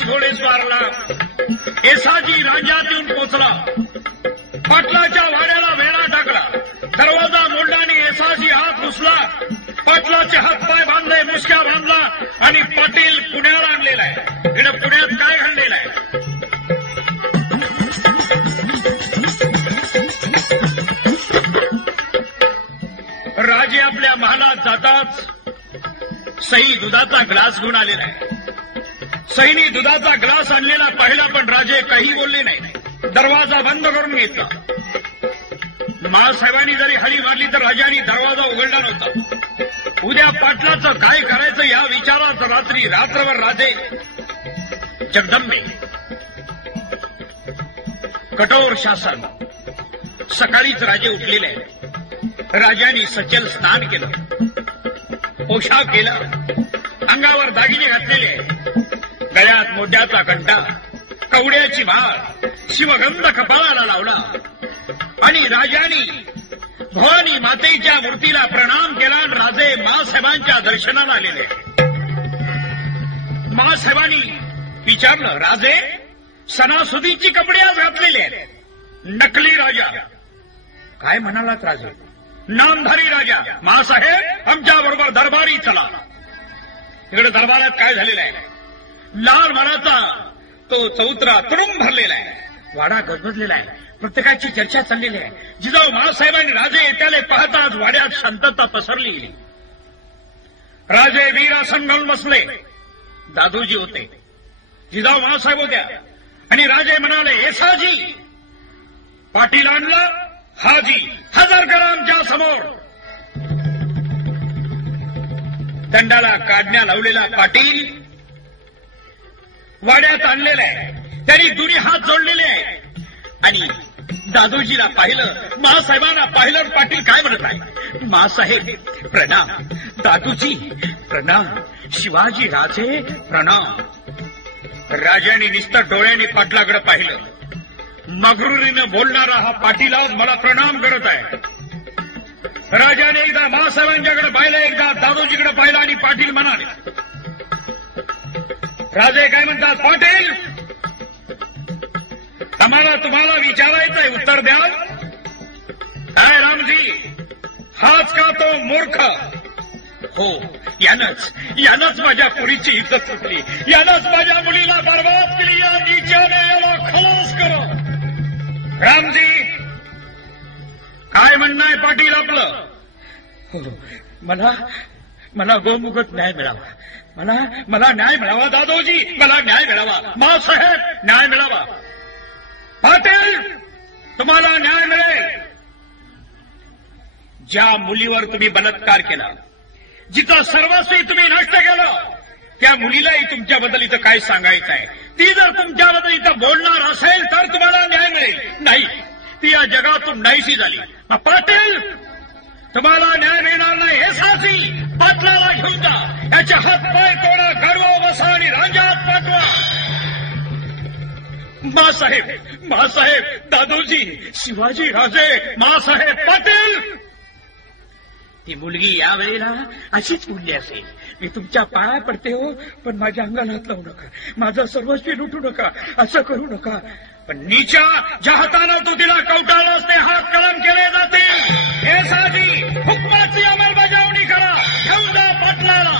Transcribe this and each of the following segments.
पाटलापाशी घोडेस्वारला. येसाजी रांजात येऊन पोचला. पाटलाच्या वाड्याला वेढा टाकला. दरवाजा मोडला आणि येसाजी हात घुसला. पाटलाचे हातपाय बांधले, मुसक्या बांधला आणि पाटील पुण्याला आणलेला आहे. इकडे पुण्यात काय घडलेलं आहे? राजे आपल्या महालात जाताच सई दुधाचा ग्लास घेऊन आलेला आहे. सईनी दुधाचा ग्लास आणलेला पाहिला, पण राजे काही बोलले नाही. दरवाजा बंद करून घेतला. महासाहेबांनी जरी हली मारली तर राजांनी दरवाजा उघडला नव्हता. उद्या पाटलाचं काय करायचं या विचारात रात्रभर राजे जगदंबे. कठोर शासन. सकाळीच राजे उठलेले आहेत. राजांनी सचल स्नान केलं, पोशाख केला, अंगावर दागिने घातलेले, गळ्यात मोत्याचा कंठा, कवड्याची माळ, शिवगंध कपाळाला लावला आणि राजांनी भवानी मातेच्या मूर्तीला प्रणाम केला. राजे मासाहेबांच्या दर्शनाला आलेले. मासाहेबांनी विचारलं, राजे सणासुदीची कपडे आज घातलेले आहेत. नकली राजा. काय म्हणालात राजे? नामधारी राजा. मासाहेब आमच्या बरोबर दरबारी चला. इकडे दरबारात काय झालेलं आहे? लाल मानाचा तो चौतरा तुडुंब भरलेला आहे. वाडा गजबजलेला आहे. प्रत्येकाची चर्चा चाललेली आहे. जिजाऊ मासाहेबांनी राजे येत्याले पाहताच वाड्यात शांतता पसरली. राजे वीरासन घालून बसले. दादोजी होते, जिजाऊ मासाहेब होत्या आणि राजे म्हणाले, येसाजी पाटील आणलं. हाजी हजर करा आमच्या समोर. दंडाला काढण्या लावलेला पाटील वाड्यात आणलेला आहे. त्यांनी दोन्ही हात जोडलेले आहे आणि दादोजीला पाहिलं, मासाहेबांना पाहिलं. पाटील काय म्हणत आहे? मासाहेब प्रणाम. दादोजी प्रणाम. शिवाजी राजे प्रणाम. राजाने नुसतं डोळ्याने पाटलाकडे पाहिलं. मगरुरीनं बोलणारा हा पाटील आज मला प्रणाम करत आहे. राजाने एकदा मासाहेबांच्याकडे पाहिलं, एकदा दादोजीकडे पाहिलं आणि पाटील म्हणाले, राजे काय म्हणतात? पाटील तुम्हाला विचारायचंय, उत्तर द्या. काय रामजी, हाच का तो मूर्ख? हो, यानंच माझ्या पुरीची इज्जत सुटली. यानंच माझ्या मुलीला बरबाद केली. या नीचाने याला खलास करो. रामजी काय म्हणणं आहे पाटील आपलं? मला गोमुखत न्याय मिळावा. मला न्याय मिळावा. दादोजी मला न्याय मिळावा. मासाहेब न्याय मिळावा. पाटील तुम्हाला न्याय मिळेल. ज्या मुलीवर तुम्ही बलात्कार केला, जिचं सर्वस्वी तुम्ही नष्ट केलं, त्या मुलीलाही तुमच्याबद्दल इथं काय सांगायचं आहे? ती जर तुमच्याबद्दल इथं बोलणार असेल तर तुम्हाला न्याय मिळेल. नाही, ती या जगातून नाहीशी झाली. पाटील तुम्हाला न्याय मिळणार नाही. हे साची पाटलाला घेऊन जा. याच्या हातपाय तोडा, गाडवा बसा आणि रांजात पाठवा. मासाहेब दादोजी शिवाजी राजे मासाहेब पाटील. ती मुलगी यावेळेला अशीच बोलली असेल, मी तुमच्या पाया पडते हो, पण माझ्या अंगाला हात लावू नका, माझं सर्वस्वी लुटू नका, असं करू नका. पण नीच्या ज्या हातानं तू तिला कवटाळस ते हात कलम केले जातील. हे साधी हुकमाची अंमलबजावणी करा. घेऊन जा पाटलाला.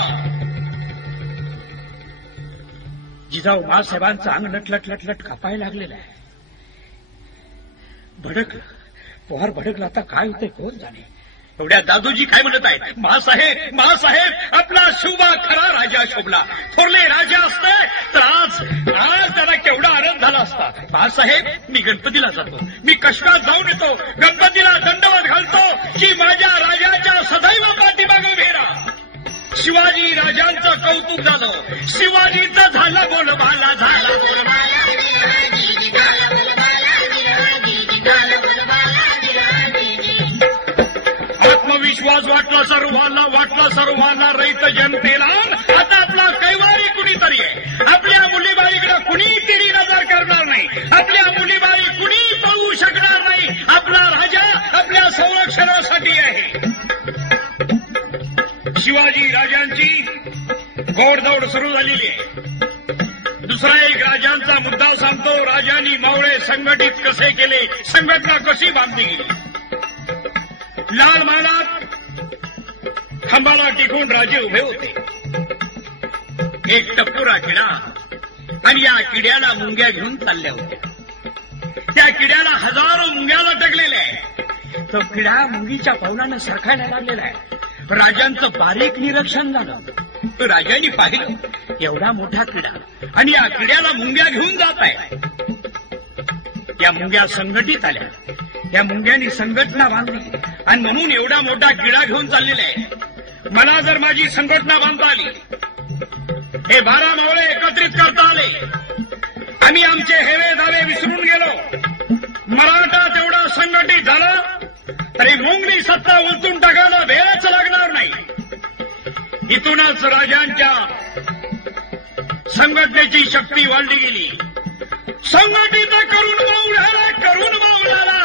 जिजाऊ मासाहेबांचं अंग लटलट कापायला लागलेलं आहे. भडकलं, पोहार भडकलं. आता काय होतंय कोण जाणे. एवढ्या दादोजी काय म्हणत आहेत? मासाहेब आपला शुभा खरा राजा शोभला. थोरले राजा असते तर आज त्याला केवढा आनंद झाला असता. मासाहेब मी गणपतीला जातो, मी कष्टात जाऊन येतो, गणपतीला दंडवत घालतो की माझ्या राजाच्या सदैव पाठीमागे उभे राहा. शिवाजी राजांचं कौतुक झालं. शिवाजीचं झालं बोलबाला झाला. आत्मविश्वास वाटला सर्वांना रहित जनतेला. आता आपला कैवारी कुणीतरी आहे. आपल्या मुलीबाईकडे कुणी तिरी नजर करणार नाही. आपल्या मुलीबाई कुणी पळवू शकणार नाही. आपला राजा आपल्या संरक्षणासाठी आहे. शिवाजी राजांची घोडदौड सुरू झालेली आहे. दुसरा एक राजांचा मुद्दा सांगतो. राजांनी मावळे संघटित कसे केले, संघटना कशी बांधली गेली. लाल महालात खांबाला टिकून राजे उभे होते. एक टप्पुरा किडा आणि या किड्याला मुंग्या घेऊन चालल्या होत्या. त्या किड्याला हजारो मुंग्याला टकलेले आहे. तो किडा मुंगीच्या पावलानं सरकायला लागलेला आहे. राजांचं बारीक निरीक्षण झालं. राजांनी पाहिलं एवढा मोठा किडा आणि या किड्याला मुंग्या घेऊन जात आहे. या मुंग्या संघटित आल्या. या मुंग्यांनी संघटना बांधली आणि म्हणून एवढा मोठा किडा घेऊन चाललेला आहे. मला जर माझी संघटना बांधता आली, हे 12 मावळे एकत्रित करता आले, आम्ही आमचे हेवे दावे विसरून गेलो, मराठा तेवढा संघटित झाला तरी मुंगली सत्ता उलटून टाकायला वेळच लागणार नाही. इथूनच राजांच्या संघटनेची शक्ती वाढली गेली. संघटित करून मावळ्याला, करून मावळ्याला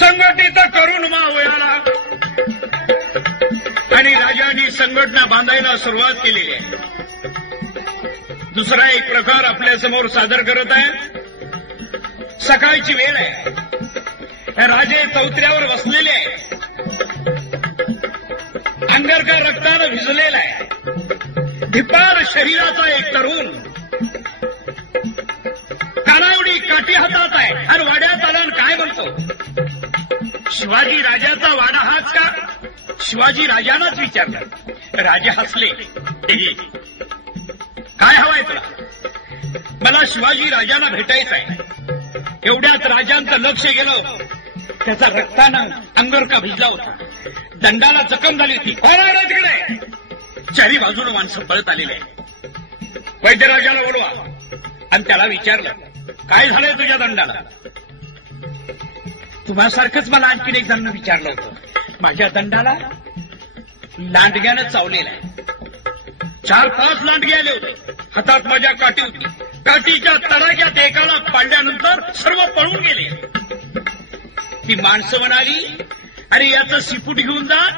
संघटित करून मावळ्याला. आणि राजांनी संघटना बांधायला सुरुवात केलेली आहे. दुसरा एक प्रकार आपल्या समोर सादर करत आहे. सकाळची वेळ आहे. राजे चौतऱ्यावर बसलेले आहे. अंगरका रक्तानं भिजलेला आहे. धिप्पार शरीराचा एक तरुण कानावडी काठी हातात आहे आणि वाड्यात आला काय म्हणतो, शिवाजी राजाचा वाडा हाच का. शिवाजी राजांनाच विचारलं. राजे हसले. काय हवंय तुला. मला शिवाजी राजांना भेटायचं आहे. एवढ्यात राजांचं लक्ष गेलं. त्याचा रक्तानं अंगरका भिजला होता. दंडाला जखम झाली होती. कोण आहे तिकडे. चारी बाजूनं माणसं पळत आलेले आहे. वैद्यराजाला बोलवा आणि त्याला विचारलं काय झालंय तुझ्या दंडाला. तुम्हासारखंच मला आणखीन एक जण विचारलं होतं. माझ्या दंडाला लांडग्यानं चावलेला आहे. 4-5 लांडगे आले होते. हातात माझ्या काठी होती. काठीच्या तडाख्यात एकाला पाडल्यानंतर सर्व पळून गेले. ती माणसं म्हणाली, अरे याचं शिपूट घेऊन जा.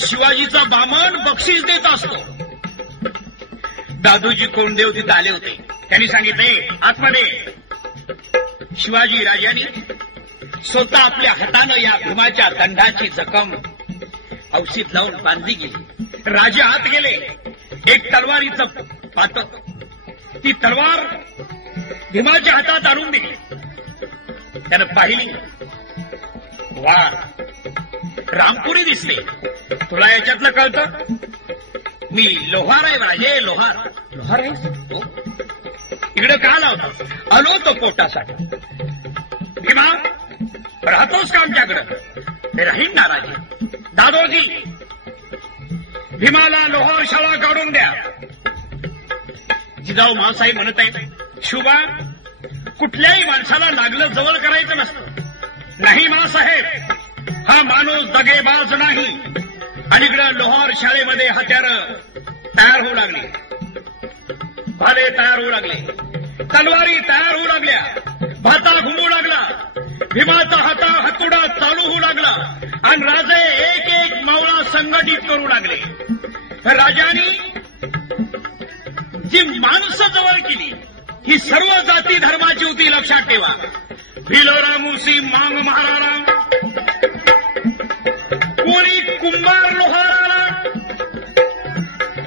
शिवाजीचा बामण बक्षीस देत असतो. दादोजी कोंडदेव तिथे आले होते. त्यांनी सांगितले आतमध्ये. शिवाजी राजांनी स्वतः आपल्या हातानं या भीमाच्या दंडाची जखम औषध लावून बांधली गेली. राजे आत गेले. एक तलवारीचं पाट, ती तलवार भीमाच्या हातात आणून दिली. त्यानं पाहिली. वा, रामपुरी दिसले. तुला याच्यातलं कळतं. मी लोहार आहे राजे. लोहार. लोहार आहे. इकडे का लावतो. आलो तो पोटासाठी. भीमा राहतोस का आमच्याकडं. ते राहीन ना राजे. दादोजी भीमाला लोहार शाळा काढून द्या. जिजाऊ मासाहेब म्हणत आहेत, शुभा कुठल्याही माणसाला लागलं जवळ करायचं नसतं. नाही मासाहेब, हा माणूस दगेबाज नाही. आणि इकडं लोहार शाळेमध्ये हत्यार तयार होऊ लागले. भाले तयार होऊ लागले. तलवारी तयार होऊ लागल्या. भाता घुमू लागला. भीमाचा हातुडा चालू होऊ लागला. आणि राजे एक एक मावळा संघटित करू लागले. राजांनी जी माणसं जवळ केली ही सर्व जाती धर्माची होती. लक्षात ठेवा. भिलोरा मुसी मांग महाराणा, कोणी कुंभार लोहाराला,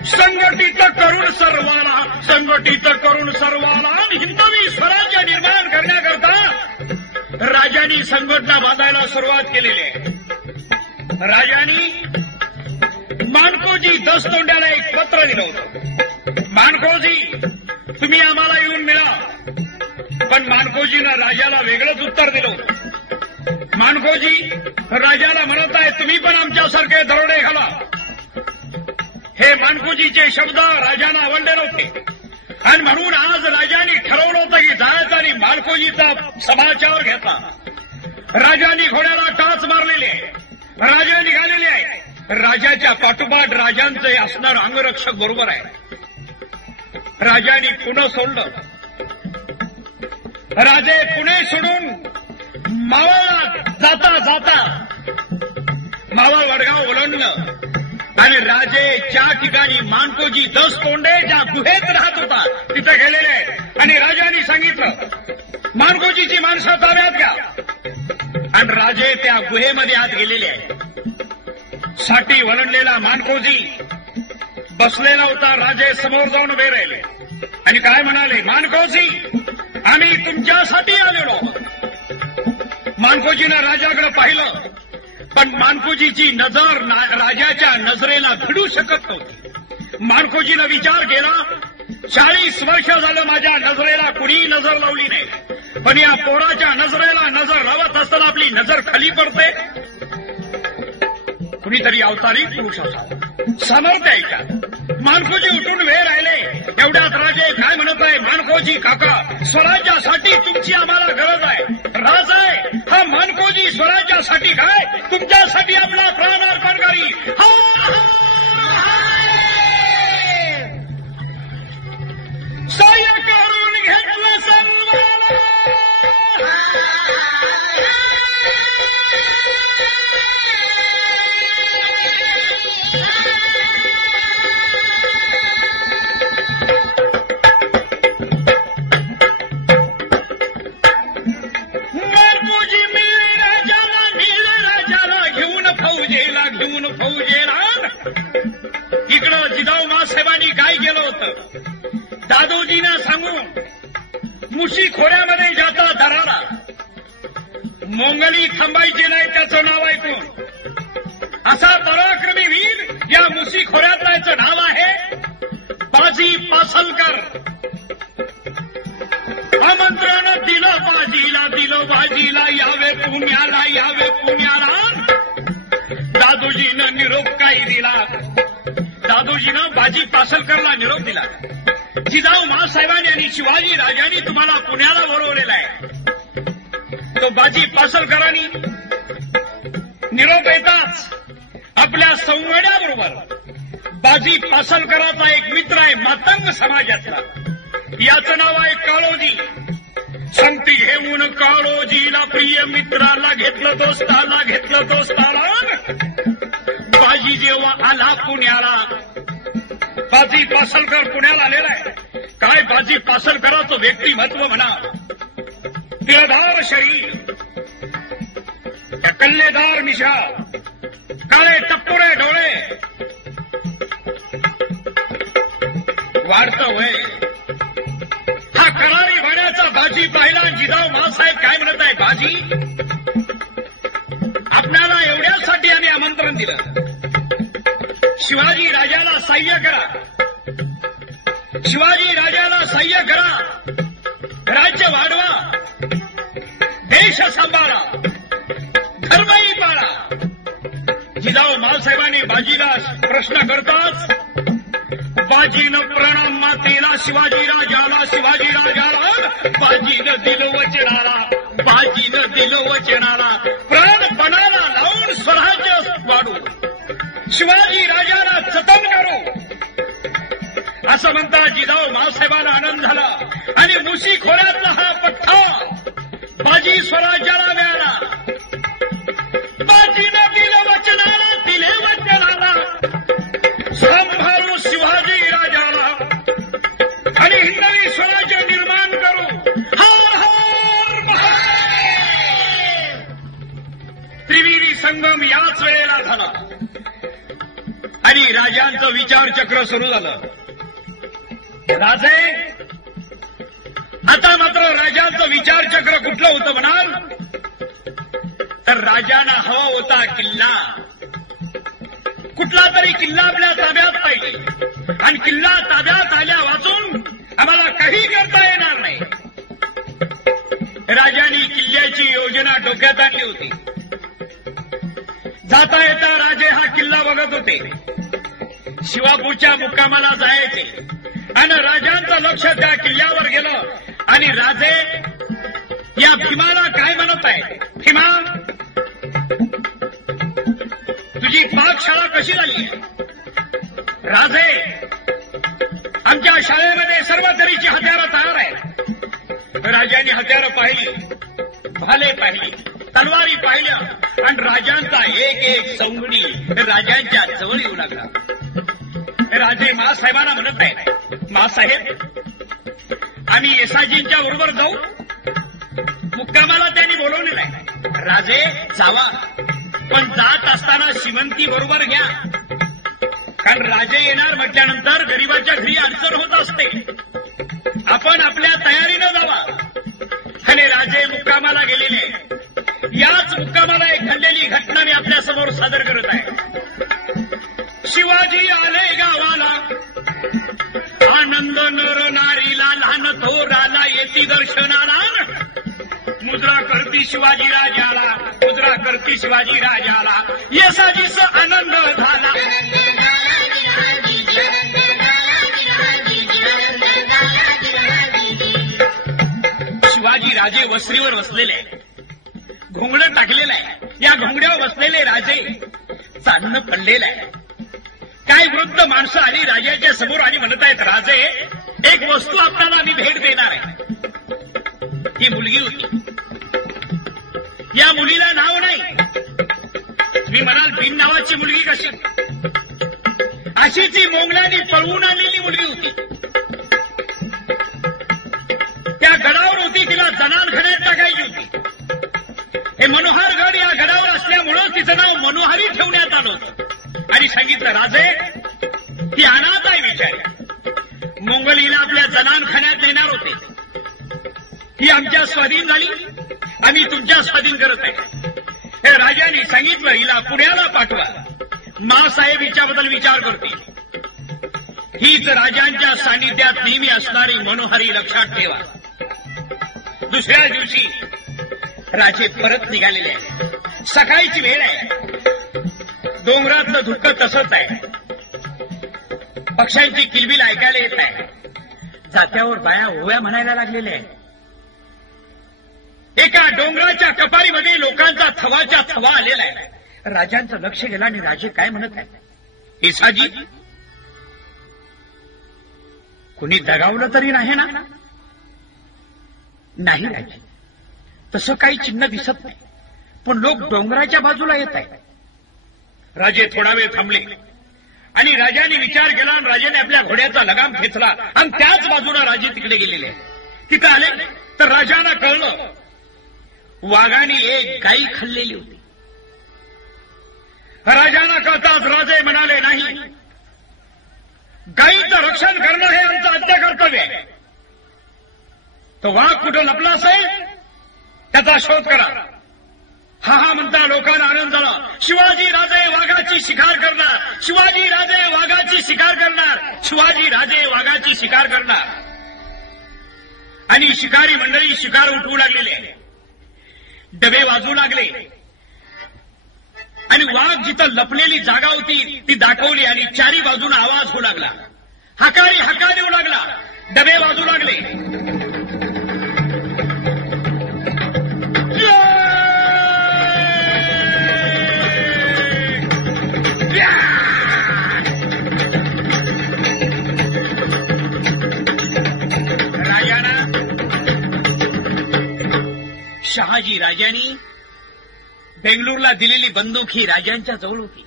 संघटित करून सर्वाला, संघटित करून सर्वाला. आणि हिंदवी स्वराज्य निर्माण करण्याकरता राजांनी संघटना बांधायला सुरुवात केलेली आहे. राजांनी मानकोजी दसतोंड्याला एक पत्र दिलं होतं. मानकोजी तुम्ही आम्हाला येऊन मिळा. पण मानकोजीनं राजाला वेगळंच उत्तर दिलं होतं. मानकोजी राजाला म्हणत आहे तुम्ही पण आमच्यासारखे दरोडे घाला. हे मानकोजीचे शब्द राजाला आवडले नव्हते. आणि म्हणून आज राजांनी ठरवलं होतं की जायचं आणि मानकोजीचा समाचार घ्यायचा. राजांनी घोड्याला टाच मारलेली आहे. राजा निघालेले आहे. राजाच्या पाठोपाठ राजांचे असणार अंगरक्षक बरोबर आहे. राजांनी पुणे सोडलं. राजे पुणे सोडून मावळला जाता जाता मावळ वडगाव ओलांडलं आणि राजे ज्या ठिकाणी मानकोजी 10 तोंडे ज्या गुहेत राहत होता तिथे गेलेले आणि राजांनी सांगितलं मानकोजीची माणसं ताब्यात घ्या आणि राजे त्या गुहेमध्ये आत गेलेले आहेत. साठी वलंडलेला मानकोजी बसलेला होता. राजे समोर जाऊन उभे राहिले आणि काय म्हणाले, मानकोजी आम्ही तुमच्यासाठी आलेलो. मानकोजीनं राजाकडे पाहिलं पण मानकोजीची नजर राजाच्या नजरेला भिडू शकत नव्हती. मानकोजीनं विचार केला 40 वर्ष झालं माझ्या नजरेला कुणी नजर लावली नाही, पण या पोराच्या नजरेला नजर लावत असताना आपली नजर खाली पडते. कुणीतरी अवतारी पुरुष असावा, सामर्थ्य ऐका. मानकोजी उठून वेळ राहिले. एवढ्यात राजे काय म्हणत आहे, मानकोजी काका स्वराज्यासाठी तुमची आम्हाला गरज आहे. राज आहे हा मानकोजी स्वराज्यासाठी काय तुमच्यासाठी आपला प्राण अर्पण करी. सहाय्य करून घेतलं सन्मान. इकडं जिजाऊ मासाहेबांनी काय केलं होतं, दादोजींना सांगून मुशी खोऱ्यामध्ये जाता दराला मोंगली थांबायची नाही त्याचं नाव ऐकून. असा पराक्रमी वीर या मुशी खोऱ्यात राहायचं नाव आहे बाजी पासलकर. आमंत्रण दिलं बाजीला यावे पुण्याला. दादोजीनं निरोप काही दिला. दादोजीनं बाजी पासलकरला निरोप दिला. जिजाऊ मासाहेबांनी आणि शिवाजी राजांनी तुम्हाला पुण्याला बोलवलेला आहे. तो बाजी पासलकरांनी निरोप येताच आपल्या संवड्याबरोबर बाजी पासलकराचा एक मित्र आहे मातंग समाजातला, याचं नाव आहे काळोजी. संगती घेऊन काळोजीला प्रिय मित्राला घेतलं दोस्ताला. बाजी जेव्हा आला पुण्याला, बाजी पासलकर पुण्याला आलेला आहे. काय बाजी पासलकराचं व्यक्तिमत्व म्हणा, तिळधार शरीर, त्या कल्लेदार मिशा, काळे टप्पुरे डोळे, वाढतं वय, हा करारी भण्याचा बाजी पाहिला. जिजाऊ मासाहेब काय म्हणत आहे, बाजी आपल्याला एवढ्यासाठी आम्ही आमंत्रण दिलं, शिवाजी राजाला सहाय्य करा, शिवाजी राजाला सहाय्य करा, राज्य वाढवा, देश सांभाळा, धर्मही पाळा. जिजाऊ मासाहेबांनी बाजीला प्रश्न करताच बाजीनं प्रणाम मातेला, शिवाजी राजाला बाजीनं दिलं वचनाला, प्राणपणाला लावून स्वराज्य वाढू, शिवाजी राजाला जतन करू असं म्हणता जिजाऊ मासाहेबांना आनंद झाला. आणि मुशी खोऱ्यातला हा पठ्ठा बाजी स्वराज्याला मिळाला. बाजीनं दिलं वचनाला, सांभाळू शिवाजी राजाला आणि हिंदवी स्वराज्य निर्माण करू. त्रिवेणी संगम याच वेळेला झाला आणि राजांचं विचारचक्र सुरू झालं. राजे आता मात्र राजांचं विचारचक्र कुठलं होतं म्हणाल तर राजांना हवा होता किल्ला. कुठला तरी किल्ला आपल्या ताब्यात पाहिजे आणि किल्ला ताब्यात आल्या वाचून आम्हाला काही करता येणार नाही. राजांनी किल्ल्याची योजना डोक्यात आणली होती. जाता येता राजे हा किल्ला बघत होते. शिवापूरच्या मुक्कामाला जायचे आणि राजांचं लक्ष त्या किल्ल्यावर गेलं आणि राजे या भीमाला काय म्हणत आहे, भीमा तुझी पाकशाळा कशी झाली. राजे आमच्या शाळेमध्ये सर्व तऱ्हेची हत्यारं तयार आहेत. राजांनी हत्यारं पाहिली, भाले पाहिली, तलवारी पाहिल्या आणि राजांचा एक एक सवंगडी राजांच्या जवळ येऊ लागला. राजे मासाहेबांना म्हणत आहे, मासाहेब आम्ही येसाजींच्या बरोबर जाऊ. मुक्कामाला त्यांनी बोलवलेलं आहे. राजे जावा, पण जात असताना श्रीमंती बरोबर घ्या, कारण राजे येणार म्हटल्यानंतर गरीबाच्या घरी अडचण होत असते. आपण आपल्या तयारीनं जावा. आणि राजे मुक्कामाला गेलेले. याच मुक्कामाला एक घडलेली घटना मी आपल्या समोर सादर करत आहे. शिवाजी आले गावाला, आनंद नर नारीला, लहान थोराला येती दर्शनाला. मुद्रा करती शिवाजी राजाला, मुद्रा करती शिवाजी राजाला, येसाजीच आनंद झाला. शिवाजी राजे वस्त्रीवर बसलेले आहे, घोंगडं टाकलेलं आहे. या घोंगड्यावर बसलेले राजे चांदणं पडलेलं आहे. काय वृद्ध माणसं आली राजाच्या समोर आणि म्हणत आहेत, राजे एक वस्तू आपल्याला आम्ही भेट देणार आहे. ही मुलगी होती. या मुलीला नाव नाही. मी म्हणाल बिन नावाची मुलगी कशी? अशी ती मोंगलांनी पळवून आलेली मुलगी होती. त्या गडावर होती, तिला जनानखान्यात टाकायची होती. हे मनोहर गड या गडावर असल्यामुळं तिचं नाव मनोहारी ठेवण्यात आलं होतं. आणि सांगितलं, राजे ती अनाथ आहे विचार. मोंगलीला आपल्या जनानखान्यात नेणार होते. ही आमच्या स्वाधीन झाली, आम्ही तुमच्या स्वाधीन करत आहे. हे राजाने सांगितलं, हिला पुण्याला पाठवा. मासाहेब हिच्याबद्दल विचार करतील. हीच राजांच्या सानिध्यात नेहमी असणारी मनोहारी लक्षात ठेवा. दुसऱ्या दिवशी राजे परत निघालेले आहे. सकाळची वेळ आहे. डोंगरातलं धुक्क तसंच आहे. पक्ष्यांची किलबिल ऐकायला येत आहे. जात्यावर बाया ओव्या म्हणायला लागलेल्या आहेत. एका डोंगराच्या कपारीमध्ये लोकांचा थवाच्या थवा आलेला आहे. राजांचं लक्ष गेलं आणि राजे काय म्हणत आहे, येसाजी कुणी दगावलं तरी नाही ना? नाही राजे, तसं काही चिन्ह दिसत नाही, पण लोक डोंगराच्या बाजूला येत आहेत. राजे थोडा वेळ थांबले आणि राजाने विचार केला आणि राजाने आपल्या घोड्याचा लगाम खेचला आणि त्याच बाजूला राजे तिकडे गेलेले. तिथे आले तर राजांना कळलं वाघाने एक गाई खाल्लेली होती. राजांना कळताच राजे म्हणाले, नाही, गाईचं रक्षण करणं हे आमचं आद्य कर्तव्य आहे. तो वाघ कुठं लपला असेल त्याचा शोध करा. हा हा म्हणता लोकांना आनंद झाला. शिवाजी राजे वाघाची शिकार करणार, शिवाजी राजे वाघाची शिकार करणार, शिवाजी राजे वाघाची शिकार करणार. आणि शिकारी मंडळी शिकार उठवू लागलेले आहे. डबे वाजू लागले आणि वाघ जिथं लपलेली जागा होती ती दाखवली आणि चारी बाजूला आवाज होऊ लागला. हकारी हकार येऊ लागला. डबे वाजू लागले. शहाजी राजांनी बेंगलोरला दिलेली बंदूक ही राजांच्या जवळ होती.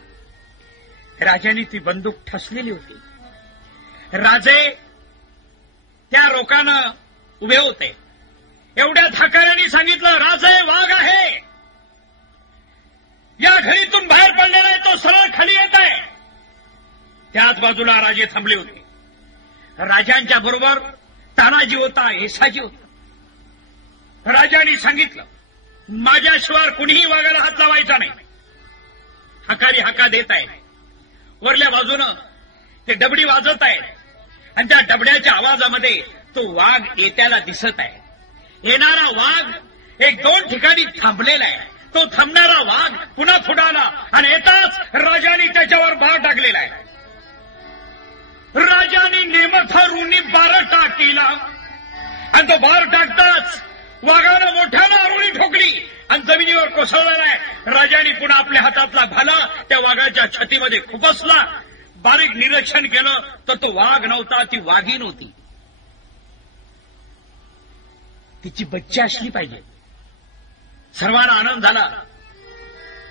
राजांनी ती बंदूक ठसलेली होती. राजे त्या रोकानं उभे होते. एवढ्यात हकाऱ्यांनी सांगितलं, राजे वाघ आहे, या घरीतून बाहेर पडलेला आहे, तो सरळ खाली येत आहे. त्याच बाजूला राजे थांबले होते. राजांच्या बरोबर तानाजी होता, येसाजी होता. राजांनी सांगितलं, माझ्याशिवाय कुणीही वाघाला हात लावायचा नाही. हकारी हका देत आहे. वरल्या बाजूनं ते डबडी वाजत आहे आणि त्या डबड्याच्या आवाजामध्ये तो वाघ येत्याला दिसत आहे. येणारा वाघ एक दोन ठिकाणी थांबलेला आहे. तो थांबणारा वाघ पुन्हा फुटाला आणि येताच राजांनी त्याच्यावर बार टाकलेला आहे. राजांनी नेमथारूनी बार टाकीला आणि तो बार टाकताच वाघानं मोठ्यानं आरोळी ठोकली आणि जमिनीवर कोसळलेला आहे. राजांनी पुन्हा आपल्या हातातला भाला त्या वाघाच्या छातीमध्ये खुपसला. बारीक निरीक्षण केलं तर तो वाघ नव्हता, ती वाघीण होती. तिची बच्ची असली पाहिजे. सर्वांना आनंद झाला.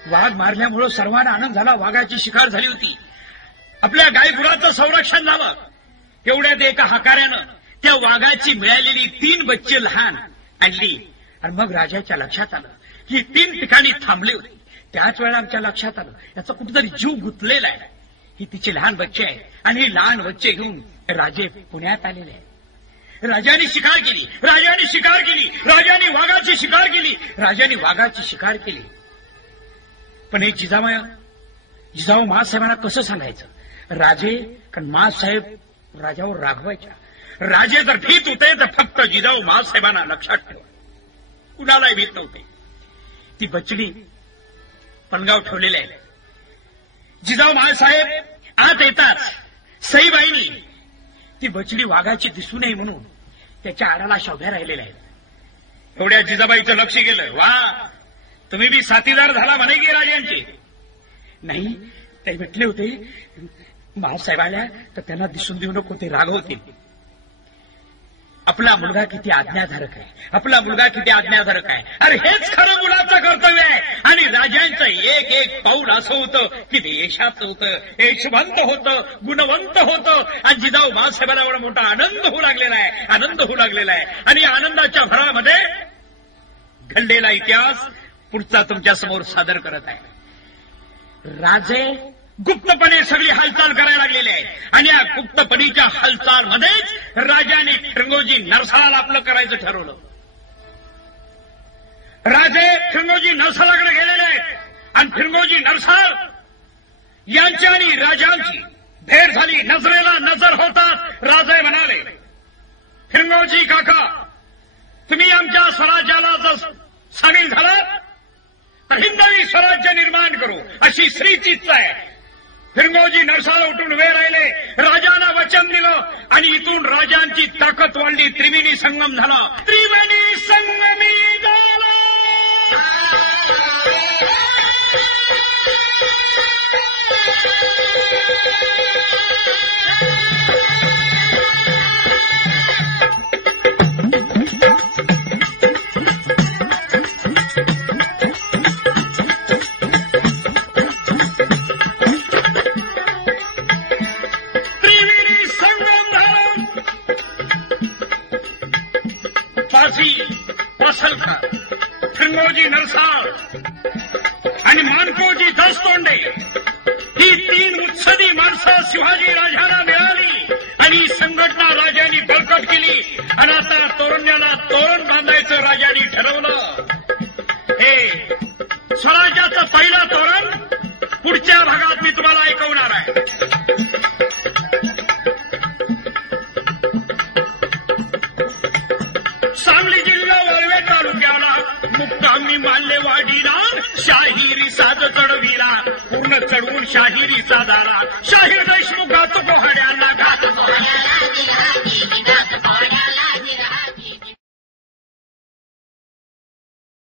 वाघ मारल्यामुळं सर्वांना आनंद झाला. वाघाची शिकार झाली होती. आपल्या गायगुराचं संरक्षण झालं. एवढ्यात एका हकाऱ्यानं त्या वाघाची मिळालेली 3 बच्चे लहान आणली. आणि मग राजाच्या लक्षात आलं की 3 ठिकाणी थांबले होते. त्याच वेळेला आमच्या लक्षात आलं याचा कुठेतरी जीव गुंतलेला आहे. ही तिचे लहान बच्चे आहे आणि ही लहान बच्चे घेऊन राजे पुण्यात आलेले आहे. राजाने शिकार केली. राजाने शिकार केली. राजाने वाघाची शिकार केली. राजाने वाघाची शिकार केली. पण हे जिजाऊ महासाहेबांना कसं सांगायचं? राजे कारण महासाहेब राजावर रागवायच्या. राजे जर भीत होते तर फक्त जिजाऊ महासाहेबांना लक्षात ठेवा. कुणालाही भीत नव्हते. ती बचडी पणगाव ठेवलेले आहे. जिजाऊ महासाहेब आत येताच सईबाईंनी ती बचडी वाघाची दिसू नये म्हणून त्याच्या आडाला शोभ्या राहिलेल्या आहेत. एवढ्या जिजाबाईचं लक्ष गेलं. वा, तुम्ही बी साथीदार झाला म्हणे की राजांचे? नाही, ते म्हटले होते महासाहेब आल्या तर त्यांना दिसून देऊ नको, ते रागवतील. आपला मुलगा किती आज्ञाधारक आहे. आपला मुलगा किती आज्ञाधारक आहे. अरे हेच खरं मुलाचं कर्तव्य आहे. आणि राजांचं एक एक पाऊल असं होतं की ते यशाचं होतं, यशवंत होतं, गुणवंत होतं. आणि जिजाऊ महासाहेबांना एवढा मोठा आनंद होऊ लागलेला आहे. आनंद होऊ लागलेला आहे. आणि आनंदाच्या भरामध्ये घडलेला इतिहास पुढचा तुमच्या समोर सादर करत आहे. राजे गुप्तपणे सगळी हालचाल करायला लागलेली आहे. आणि या गुप्तपणीच्या हालचालमध्येच राजाने फिरंगोजी नरसाळ आपलं करायचं ठरवलं. राजे फिरंगोजी नरसाळाकडे गेलेले आहेत. आणि फिरंगोजी नरसाळ यांची आणि राजांची भेट झाली. नजरेला नजर होतात राजे म्हणाले, फिरंगोजी काका, तुम्ही आमच्या स्वराज्याला जर सामील झालात तर हिंदवी स्वराज्य निर्माण करू अशी श्रीची इच्छा आहे. फिरंगोजी नरसाळ उठून उभे राहिले. राजांना वचन दिलं आणि इथून राजांची ताकद वाढली. त्रिवेणी संगम झाला. त्रिवेणी संगमी झाला. फिरंगोजी नरसाळ आणि मानकोजी दसतोंडे ही 3 उत्सदी माणसं शिवाजी राजांना मिळाली. आणि संघटना राजांनी बळकट केली. आणि आता तोरण्याला तोरण बांधायचं राजांनी ठरवलं. हे स्वराज्याचं पहिलं तोरण पुढच्या भागात मी तुम्हाला ऐकवणार आहे. सांगली जिल्हा वळवे तालुक्याला मुक्कामी माल्यवाडीला शाहिरी साज चढविला. पूर्ण चढवून शाहिरीचा दारा. शाहीर देशमुख घातो पोहड्यांना घात